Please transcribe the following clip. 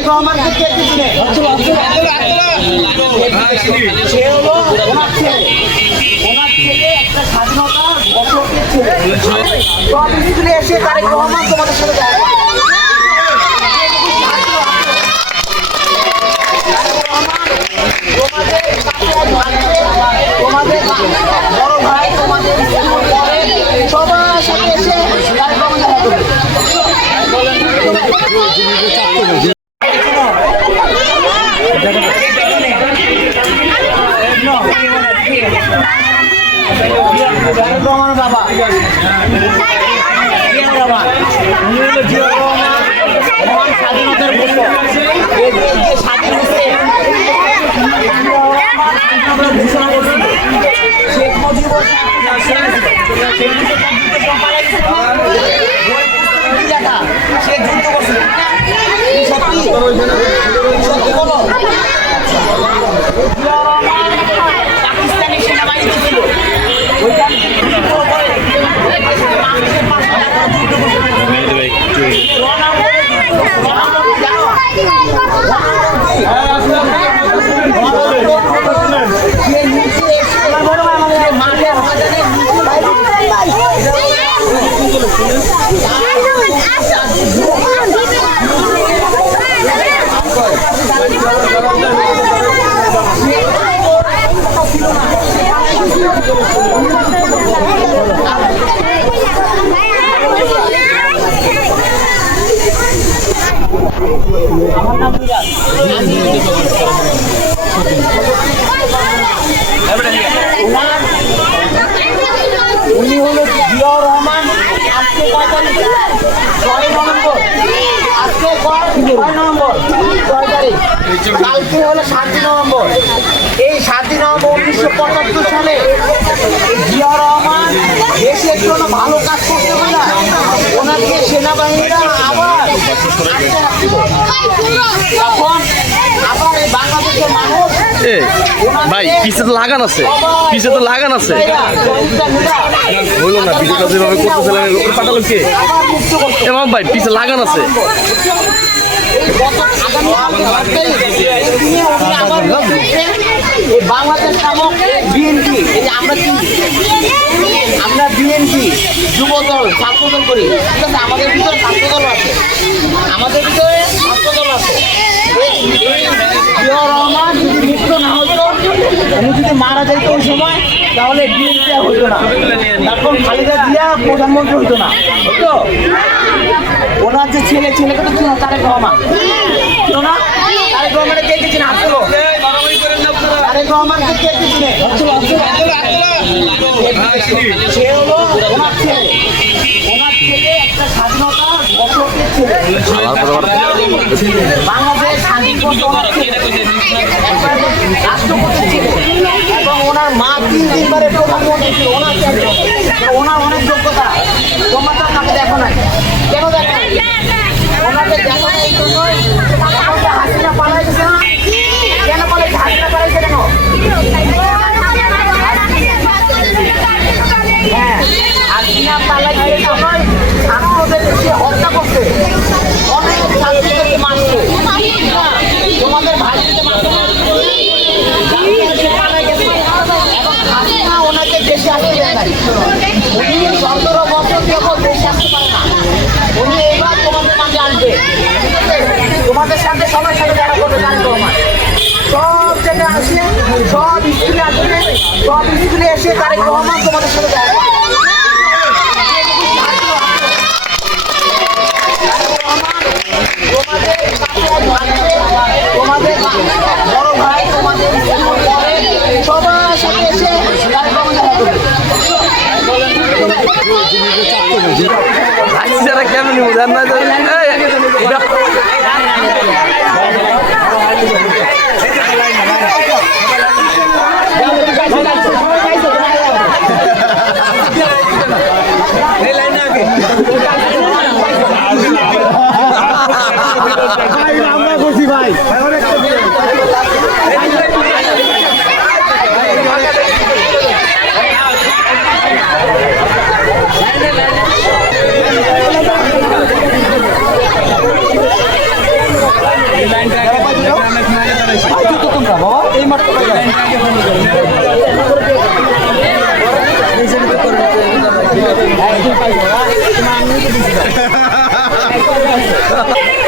তারেক রহমানকে কে কি চিনে? সে হলো ওনার ছেলে ওনার ছেলে একটা স্বাধীনতা বছরের ছেলে তো সব স্কুলে এসে তারেক রহমান তোমাদের সাথে দেখা তোমাদের বড় ভাই তোমাদের সবার সাথে এসে তারেক রহমান দেখা করবে তারেক রহমানের বাবা জিয়া রহমান উনি হলো জিয়া রহমান মহান স্বাধীনতার ঘোষক এই যে- এই যে স্বাধীন হচ্ছে জিয়া রহমান আমরা ঘোষণা করছিল শেখ মুজিবুর সে যুদ্ধ করছিল সত্যি এই সত্যি বলো জিয়া রহমান পাকিস্তানি সেনাবাহিনী ছিল ওইখান থেকে যুদ্ধ করে মানুষের পাশে দাঁড়ানো যুদ্ধ করছিল রণাঙ্গনে যুদ্ধ- রণাঙ্গনে জানো? সে নিচে এসে আমাদের মাঠে আমার নাম মিরাজ ওনার উনি হলো জিয়াউর রহমান। ছয় ছয় নভেম্বর কালকে হলো সাতই নভেম্বর এই সাতই নভেম্বর উনিশশো পঁচাত্তর সালে এই রহমান দেশের জন্য ভালো কাজ করতে পারে না ওনাকে সেনাবাহিনীরা আবার। তখন আবার এই বাংলাদেশের মানুষ এ ভাই পিছে তো লাগান আছে পিছে তো লাগান আছে হইল না ভাই পিছে লাগান আছে কি আমরা বিএনপি যুব দল ছাত্র দল করি ঠিক আছে আমাদের ভিতরে ছাত্র দল আছে আমাদের ভিতরে ছাত্র রহমান, যদি মৃত্যু না হতো উনি যদি মারা যেত ওই সময়, তাহলে বিএনপি হইতো না। তখন খালেদা জিয়া প্রধানমন্ত্রী হইতো না। হতো ওনার যে ছেলে ছেলেকে তো ছিল তারেক রহমান। ছিল না? তারেক রহমানের কে কে চিনে হাত তারেক রহমানকে কে কে চিনে সে হলো ওনার ছেলে একটা স্বাধীনতা বছরের ছেলে বাংলাদেশ রাষ্ট্রপতি ছিল এবং ওনার মা তিন তিনবারে প্রধানমন্ত্রী ছিল ওনার ওনার অনেক যোগ্যতা তোমার তো তাকে দেখো নাই কেন দেখো ওনাকে দেখো না সতেরো বছর যখন দেশে আসতে পারে না, উনি এবার তোমাদের মাঝে আসবে? তোমাদের সাথে সবার সাথে দেখা করবে জানি রহমান সব জায়গায় আসে সব স্কুলে আসবে সব স্কুলে এসে তারেক রহমান তোমাদের সাথে দেখা তোমাদের হাসি যারা কেমন উদাহরণ enggak